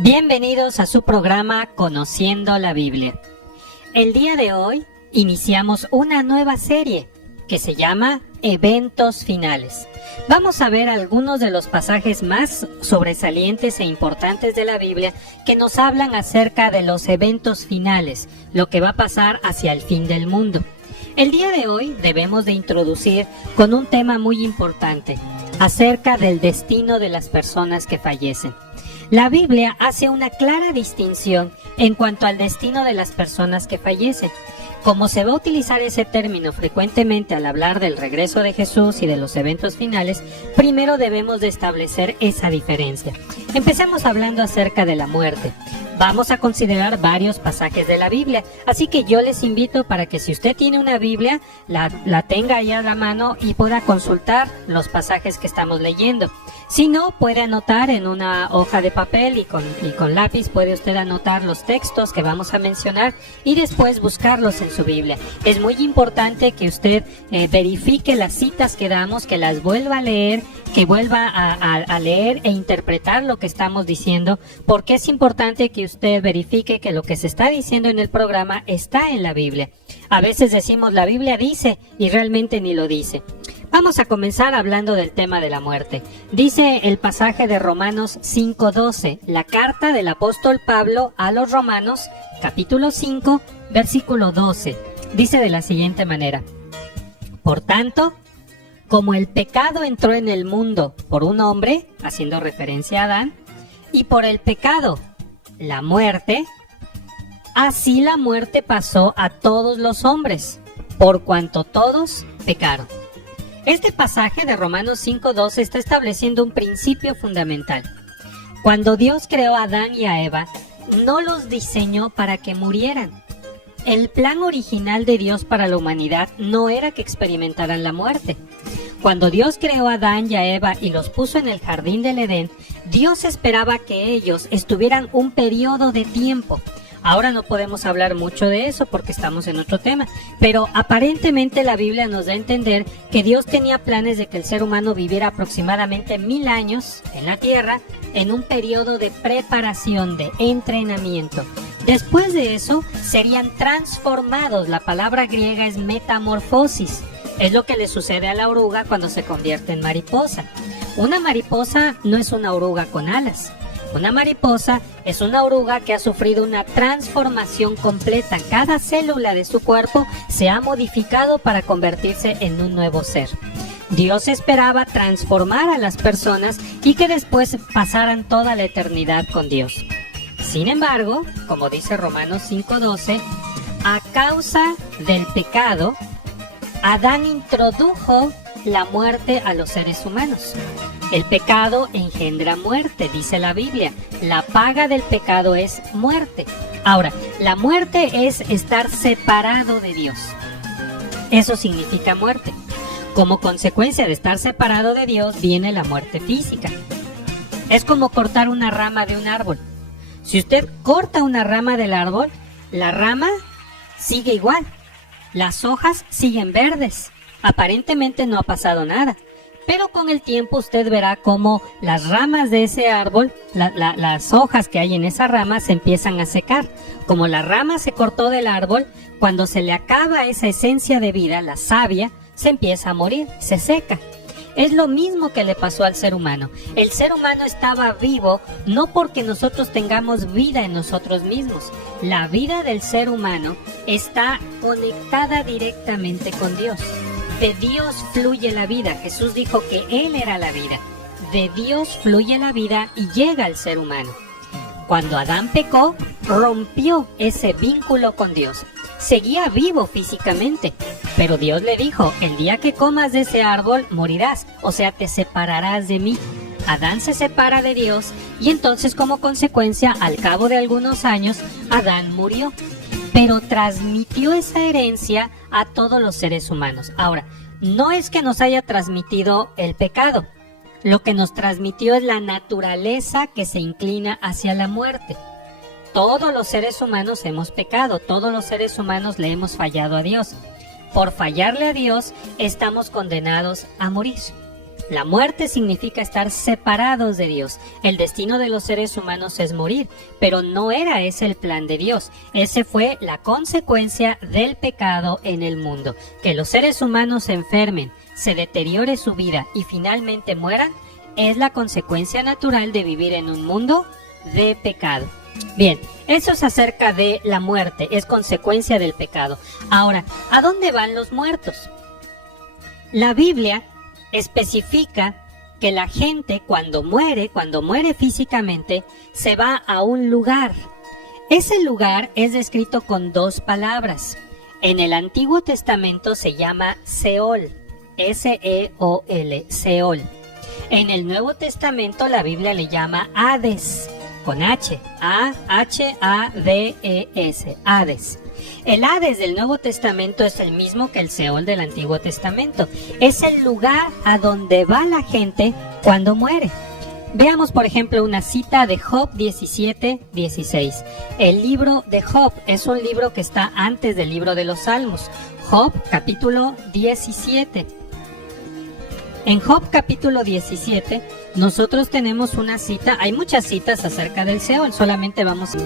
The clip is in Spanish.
Bienvenidos a su programa Conociendo la Biblia. El día de hoy iniciamos una nueva serie que se llama Eventos Finales. Vamos a ver algunos de los pasajes más sobresalientes e importantes de la Biblia que nos hablan acerca de los eventos finales, lo que va a pasar hacia el fin del mundo. El día de hoy debemos de introducir con un tema muy importante, acerca del destino de las personas que fallecen. La Biblia hace una clara distinción en cuanto al destino de las personas que fallecen. Como se va a utilizar ese término frecuentemente al hablar del regreso de Jesús y de los eventos finales, primero debemos de establecer esa diferencia. Empecemos hablando acerca de la muerte. Vamos a considerar varios pasajes de la Biblia, así que yo les invito para que si usted tiene una Biblia, la tenga ahí a la mano y pueda consultar los pasajes que estamos leyendo. Si no, puede anotar en una hoja de papel y con lápiz puede usted anotar los textos que vamos a mencionar y después buscarlos en su Biblia. Es muy importante que usted verifique las citas que damos, que las vuelva a leer, que vuelva a leer e interpretar lo que estamos diciendo, porque es importante que usted verifique que lo que se está diciendo en el programa está en la Biblia. A veces decimos la Biblia dice y realmente ni lo dice. Vamos a comenzar hablando del tema de la muerte. Dice el pasaje de Romanos 5:12, la carta del apóstol Pablo a los Romanos, capítulo 5, versículo 12. Dice de la siguiente manera: Por tanto, como el pecado entró en el mundo por un hombre, haciendo referencia a Adán, y por el pecado, la muerte, así la muerte pasó a todos los hombres, por cuanto todos pecaron. Este pasaje de Romanos 5:12 está estableciendo un principio fundamental. Cuando Dios creó a Adán y a Eva, no los diseñó para que murieran. El plan original de Dios para la humanidad no era que experimentaran la muerte. Cuando Dios creó a Adán y a Eva y los puso en el jardín del Edén, Dios esperaba que ellos estuvieran un periodo de tiempo. Ahora no podemos hablar mucho de eso porque estamos en otro tema, pero aparentemente la Biblia nos da a entender que Dios tenía planes de que el ser humano viviera aproximadamente 1000 años en la tierra en un periodo de preparación, de entrenamiento. Después de eso serían transformados. La palabra griega es metamorfosis. Es lo que le sucede a la oruga cuando se convierte en mariposa. Una mariposa no es una oruga con alas. Una mariposa es una oruga que ha sufrido una transformación completa. Cada célula de su cuerpo se ha modificado para convertirse en un nuevo ser. Dios esperaba transformar a las personas y que después pasaran toda la eternidad con Dios. Sin embargo, como dice Romanos 5:12, a causa del pecado, Adán introdujo la muerte a los seres humanos. El pecado engendra muerte, dice la Biblia. La paga del pecado es muerte. Ahora, la muerte es estar separado de Dios. Eso significa muerte. Como consecuencia de estar separado de Dios viene la muerte física. Es como cortar una rama de un árbol. Si usted corta una rama del árbol, la rama sigue igual. Las hojas siguen verdes. Aparentemente no ha pasado nada. Pero con el tiempo usted verá cómo las ramas de ese árbol, las hojas que hay en esa rama se empiezan a secar. Como la rama se cortó del árbol, cuando se le acaba esa esencia de vida, la savia, se empieza a morir, se seca. Es lo mismo que le pasó al ser humano. El ser humano estaba vivo no porque nosotros tengamos vida en nosotros mismos. La vida del ser humano está conectada directamente con Dios. De Dios fluye la vida. Jesús dijo que Él era la vida. De Dios fluye la vida y llega al ser humano. Cuando Adán pecó, rompió ese vínculo con Dios. Seguía vivo físicamente, pero Dios le dijo, el día que comas de ese árbol morirás, o sea, te separarás de mí. Adán se separa de Dios y entonces como consecuencia, al cabo de algunos años, Adán murió. Pero transmitió esa herencia a todos los seres humanos. Ahora, no es que nos haya transmitido el pecado. Lo que nos transmitió es la naturaleza que se inclina hacia la muerte. Todos los seres humanos hemos pecado, todos los seres humanos le hemos fallado a Dios. Por fallarle a Dios, estamos condenados a morir. La muerte significa estar separados de Dios. El destino de los seres humanos es morir, pero no era ese el plan de Dios. Ese fue la consecuencia del pecado en el mundo. Que los seres humanos se enfermen, se deteriore su vida y finalmente mueran, es la consecuencia natural de vivir en un mundo de pecado. Bien, eso es acerca de la muerte, es consecuencia del pecado. Ahora, ¿a dónde van los muertos? La Biblia especifica que la gente cuando muere físicamente, se va a un lugar. Ese lugar es descrito con 2 palabras. En el Antiguo Testamento se llama Seol, S-E-O-L, Seol. En el Nuevo Testamento la Biblia le llama Hades, con H, A-H-A-D-E-S, Hades. El Hades del Nuevo Testamento es el mismo que el Seol del Antiguo Testamento. Es el lugar a donde va la gente cuando muere. Veamos, por ejemplo, una cita de Job 17:16. El libro de Job es un libro que está antes del libro de los Salmos. Job, capítulo 17. En Job capítulo 17, nosotros tenemos una cita, hay muchas citas acerca del Seol, solamente vamos a...